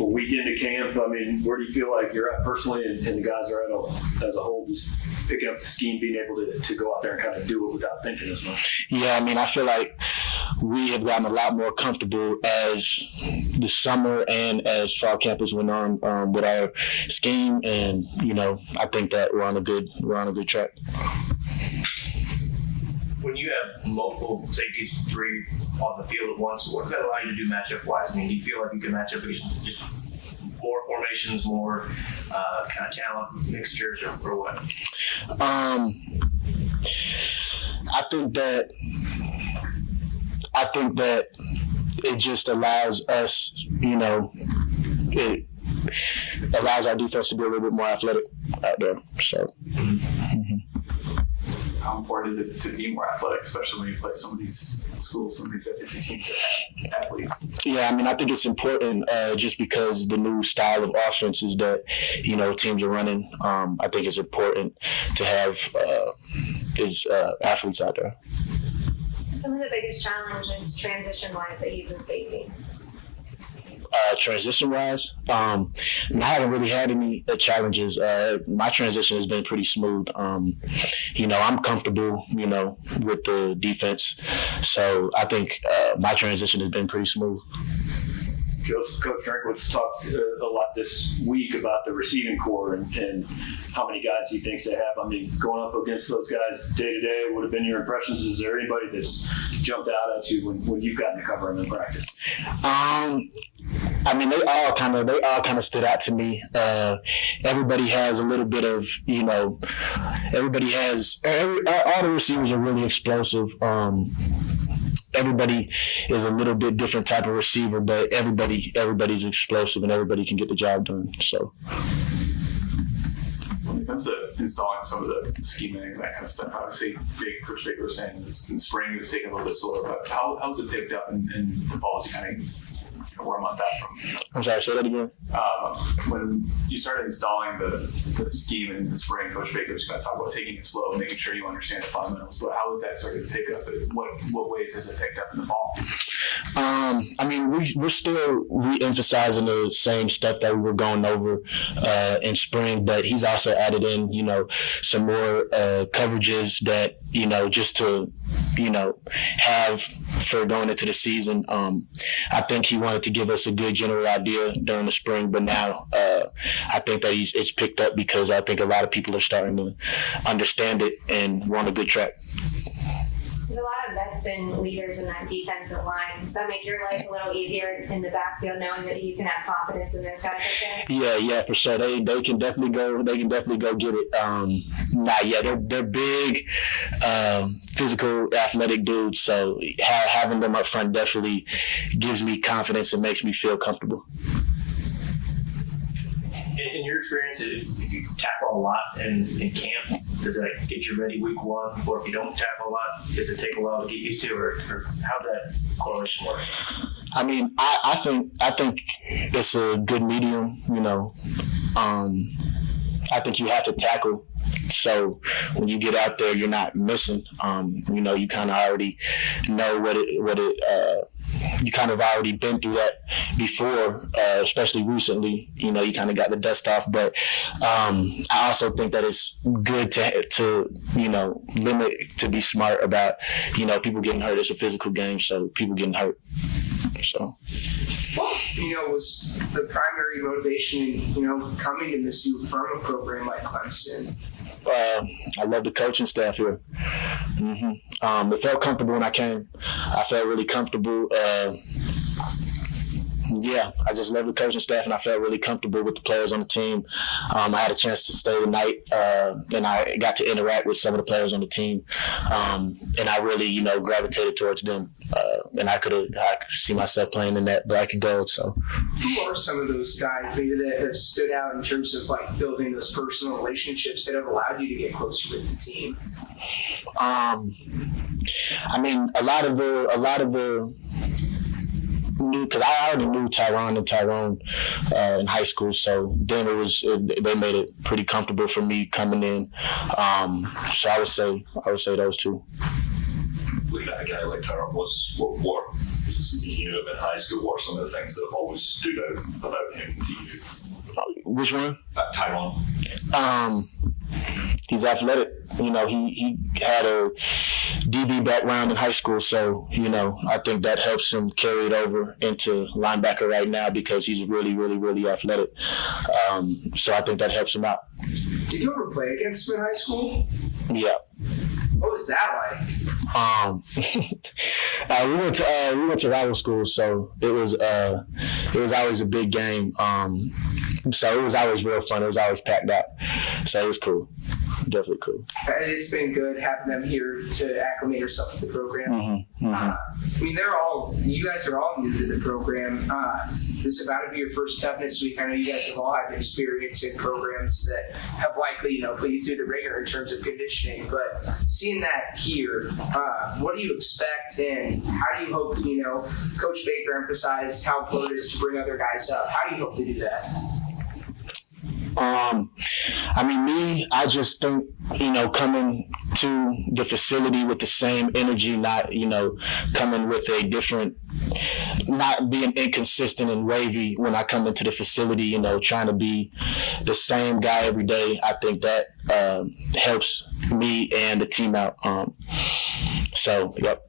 A week into camp, I mean, where do you feel like you're at personally and the guys are at as a whole, just picking up the scheme, being able to go out there and kind of do it without thinking as much? Yeah, I mean, I feel like we have gotten a lot more comfortable as the summer and as fall campus went on with our scheme, and I think that we're on a good track. When you have multiple safeties, 3 on the field at once, what does that allow you to do matchup-wise? I mean, do you feel like you can match up against just more formations, more kind of talent mixtures, or what? I think that it just allows us, it allows our defense to be a little bit more athletic out there. So. Mm-hmm. How important is it to be more athletic, especially when you play some of these schools, some of these SEC teams that have athletes? Yeah, I mean, I think it's important just because the new style of offenses that, teams are running. I think it's important to have these athletes out there. Some of the biggest challenges transition-wise that you've been facing? Transition-wise, I haven't really had any challenges. My transition has been pretty smooth. I'm comfortable, with the defense. So I think my transition has been pretty smooth. Coach Drinkwitz talked a lot this week about the receiving core and how many guys he thinks they have. I mean, going up against those guys day to day, what have been your impressions? Is there anybody that's jumped out at you when you've gotten to cover them in practice? I mean, they all kind of stood out to me. Everybody has a little bit of, all the receivers are really explosive. Everybody is a little bit different type of receiver, but everybody's explosive and everybody can get the job done. So. When it comes to installing some of the scheming and that kind of stuff, obviously, Coach Baker was saying in the spring it was taking a little bit slower, but how has it picked up in the fall as you kind of where I'm on that from? I'm sorry, say that again. When you started installing the scheme in the spring, Coach Baker was going to talk about taking it slow, making sure you understand the fundamentals. But how has that started to pick up? What ways has it picked up in the fall? I mean, we're still re-emphasizing the same stuff that we were going over in spring, but he's also added in, some more coverages that, just to, have for going into the season. I think he wanted to give us a good general idea during the spring, but now I think that it's picked up because I think a lot of people are starting to understand it and we're on a good track. There's a lot of vets and leaders in that defensive line. Does that make your life a little easier in the backfield, knowing that you can have confidence in those guys up there? Yeah, for sure. They can definitely go. They can definitely go get it. They're big, physical, athletic dudes. So having them up front definitely gives me confidence and makes me feel comfortable. In your experience, if you tackle a lot in camp, does that get you ready week one? Or if you don't tackle a lot, does it take a while to get used to? Or how's that correlation work? I mean, I think it's a good medium. I think you have to tackle. So when you get out there, you're not missing. You kind of already know what it. You kind of already been through that before, especially recently. You kind of got the dust off. But I also think that it's good to limit, to be smart about people getting hurt. It's a physical game, so people getting hurt. So. What was the primary motivation in coming to Mizzou from a program like Clemson? I love the coaching staff here. Mm-hmm. It felt comfortable when I came. I felt really comfortable. I just love the coaching staff, and I felt really comfortable with the players on the team. I had a chance to stay the night, and I got to interact with some of the players on the team, and I really, gravitated towards them. And I could see myself playing in that black and gold. So, who are some of those guys maybe that have stood out in terms of like building those personal relationships that have allowed you to get closer with the team? I mean, a lot of the. Because I already knew Tyrone in high school, so then they made it pretty comfortable for me coming in. So I would say those two. Looking at a guy like Tyrone, what was you knew him in high school? What are some of the things that have always stood out about him to you? Which one? Tyron. He's athletic. You know, he had a DB background in high school, so, you know, I think that helps him carry it over into linebacker right now because he's really, really, really athletic. So I think that helps him out. Did you ever play against him in high school? Yeah. What was that like? We went to rival schools, so it was always a big game. So it was always real fun. It was always packed out. So it was cool. Definitely cool. It's been good having them here to acclimate yourself to the program. Mm-hmm. Mm-hmm. I mean, you guys are all new to the program. This is about to be your first toughness week. I know you guys have all had experience in programs that have likely, put you through the ringer in terms of conditioning. But seeing that here, what do you expect, and how do you hope to, Coach Baker emphasized how important it is to bring other guys up. How do you hope to do that? I just think, coming to the facility with the same energy, not, coming with a different, not being inconsistent and wavy when I come into the facility, trying to be the same guy every day. I think that helps me and the team out. So, yep.